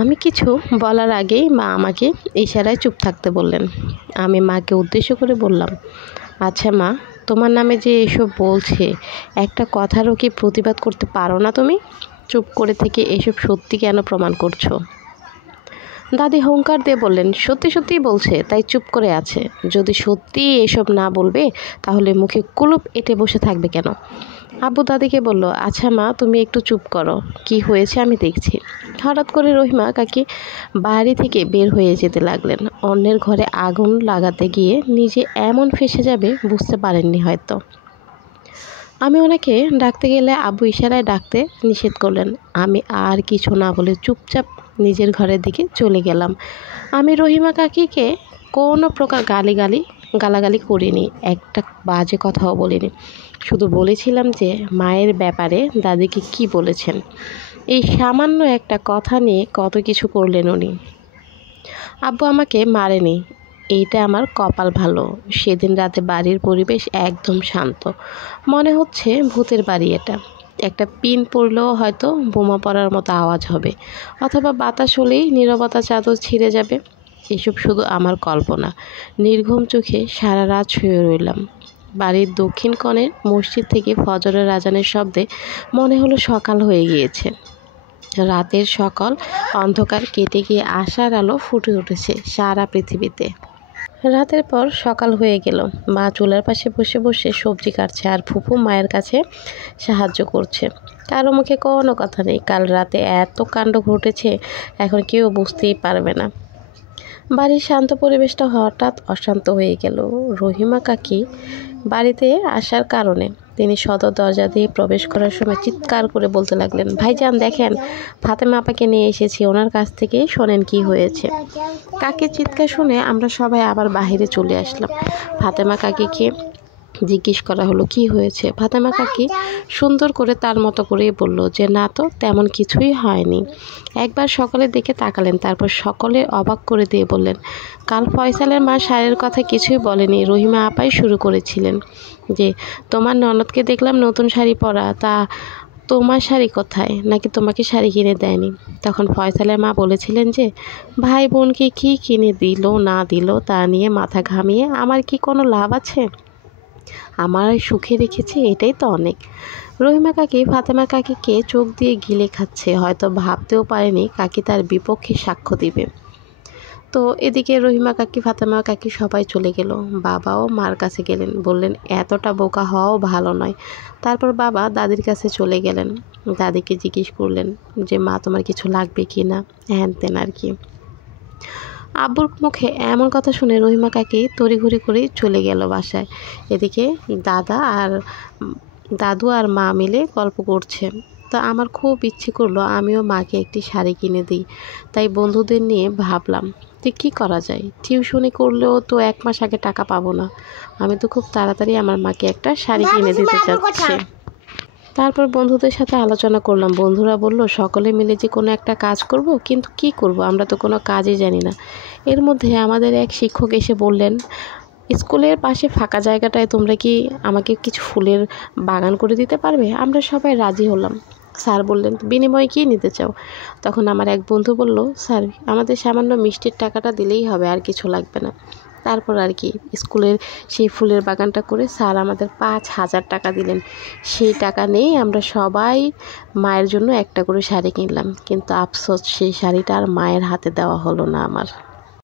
আমি কিছু বলার আগেই মা আমাকে ইশারায় চুপ থাকতে বললেন। আমি মাকে উদ্দেশ্য করে বললাম, আচ্ছা মা, তোমার নামে যে এসব বলছে, একটা কথারও কি প্রতিবাদ করতে পারো না তুমি? চুপ করে থেকে এসব সত্যি কেন প্রমাণ করছো? দাদি হুঙ্কার দিয়ে বললেন, সত্যি সত্যিই বলছে, তাই চুপ করে আছে। যদি সত্যি এসব না বলবে তাহলে মুখে কুলুপ এঁটে বসে থাকবে কেন? আব্বু দাদিকে বলল, আচ্ছা মা, তুমি একটু চুপ করো, কি হয়েছে আমি দেখছি। হঠাৎ করে রহিমা কাকি বাড়ি থেকে বের হয়ে যেতে লাগলেন। অন্যের ঘরে আগুন লাগাতে গিয়ে নিজে এমন ফেঁসে যাবে বুঝতে পারেননি হয়তো। আমি ওনাকে ডাকতে গেলে আব্বু ইশারায় ডাকতে নিষেধ করলেন। আমি আর কিছু না বলে চুপচাপ নিজের ঘরের দিকে চলে গেলাম। আমি রহিমা কাকিকে কোনো প্রকার গালাগালি করিনি, একটা বাজে কথাও বলিনি। শুধু বলেছিলাম যে মায়ের ব্যাপারে দাদিকে কি বলেছেন। এই সামান্য একটা কথা নিয়ে কত কিছু করলেন উনি। আব্বু আমাকে মারেনি, এইটা আমার কপাল ভালো। সেদিন রাতে বাড়ির পরিবেশ একদম শান্ত, মনে হচ্ছে ভূতের বাড়ি এটা। একটা পিন পড়লেও হয়তো বোমা পড়ার মতো আওয়াজ হবে, অথবা বাতাস হলেই নীরবতা চাদর ছিঁড়ে যাবে। এসব শুধু আমার কল্পনা। নির্ঘুম চোখে সারা রাত শুয়ে রইলাম। বাড়ির দক্ষিণ কোণের মসজিদ থেকে ফজরের আজানের শব্দে মনে হলো সকাল হয়ে গিয়েছে। রাতের সকল অন্ধকার কেটে গিয়ে আশার আলো ফুটে উঠেছে সারা পৃথিবীতে। রাতের পর সকাল হয়ে গেল। মা চুলার পাশে বসে বসে সবজি কাটছে, আর ফুপু মায়ের কাছে সাহায্য করছে। কারো মুখে কোনো কথা নেই। কাল রাতে এত কাণ্ড ঘটেছে, এখন কেউ বুঝতেই পারবে না। বাড়ির শান্ত পরিবেশটা হঠাৎ অশান্ত হয়ে গেল রহিমা কাকি বাড়িতে আসার কারণে। তিনি সদর দরজা দিয়ে প্রবেশ করার সময় চিৎকার করে বলতে লাগলেন, ভাইজান দেখেন, ফাতেমা আপাকে নিয়ে এসেছি, ওনার কাছ থেকে শোনেন কি হয়েছে। কাকির চিৎকার শুনে আমরা সবাই আবার বাহিরে চলে আসলাম। ফাতেমা কাকিকে জিজ্ঞেস করা হলো কি হয়েছে। ফাতেমা কাকি সুন্দর করে তার মতো করেই বলল যে না তো, তেমন কিছুই হয়নি। একবার সকলের দিকে তাকালেন, তারপর সকলে অবাক করে দিয়ে বললেন, কাল ফয়সালের মা শাড়ির কথা কিছুই বলেনি, রহিমা আপাই শুরু করেছিলেন যে তোমার ননদকে দেখলাম নতুন শাড়ি পরা, তা তোমার শাড়ি কোথায়, নাকি তোমাকে শাড়ি কিনে দেয়নি? তখন ফয়সালের মা বলেছিলেন যে ভাই বোনকে কি কিনে দিল না দিল তা নিয়ে মাথা ঘামিয়ে আমার কি কোনো লাভ আছে, আমার সুখে রেখেছে এটাই তো অনেক। রহিমা কাকি ফাতেমা কাকিকে চোখ দিয়ে গিলে খাচ্ছে, হয়তো ভাবতেও পারেনি কাকি তার বিপক্ষে সাক্ষ্য দিবে। তো এদিকে রহিমা কাকি ফাতেমা কাকি সবাই চলে গেল। বাবাও মার কাছে গেলেন, বললেন এতটা বোকা হওয়াও ভালো নয়। তারপর বাবা দাদির কাছে চলে গেলেন। দাদিকে জিজ্ঞেস করলেন যে মা, তোমার কিছু লাগবে কি না, হ্যান তেন আর কি। আব্বুর মুখে এমন কথা শুনে রহিমা কাকি তড়িঘড়ি করে চলে গেল বাসায়। এদিকে দাদু আর মা মিলে গল্প করছে। তো আমার খুব ইচ্ছে করলো আমিও মাকে একটি শাড়ি কিনে দিই। তাই বন্ধুদের নিয়ে ভাবলাম যে কী করা যায়। টিউশনি করলেও তো 1 মাস আগে টাকা পাবো না। আমি তো খুব তাড়াতাড়ি আমার মাকে একটা শাড়ি কিনে দিতে চাচ্ছি। তারপর বন্ধুদের সাথে আলোচনা করলাম। বন্ধুরা বলল সকলে মিলে যে কোনো একটা কাজ করব, কিন্তু কি করব, আমরা তো কোনো কাজই জানি না। এর মধ্যে আমাদের এক শিক্ষক এসে বললেন, স্কুলের পাশে ফাঁকা জায়গাটায় তোমরা কি আমাকে কিছু ফুলের বাগান করে দিতে পারবে? আমরা সবাই রাজি হলাম। স্যার বললেন, বিনিময়ে কী নিতে চাও? তখন আমার এক বন্ধু বলল, স্যার আমাদের সামান্য মিষ্টির টাকাটা দিলেই হবে, আর কিছু লাগবে না। তারপর আর কি, স্কুলের সেই ফুলের বাগানটা করে স্যার আমাদের 5,000 টাকা দিলেন। সেই টাকা নিয়েই আমরা সবাই মায়ের জন্য একটা করে শাড়ি কিনলাম। কিন্তু আফসোস, সেই শাড়িটা আর মায়ের হাতে দেওয়া হলো না আমার।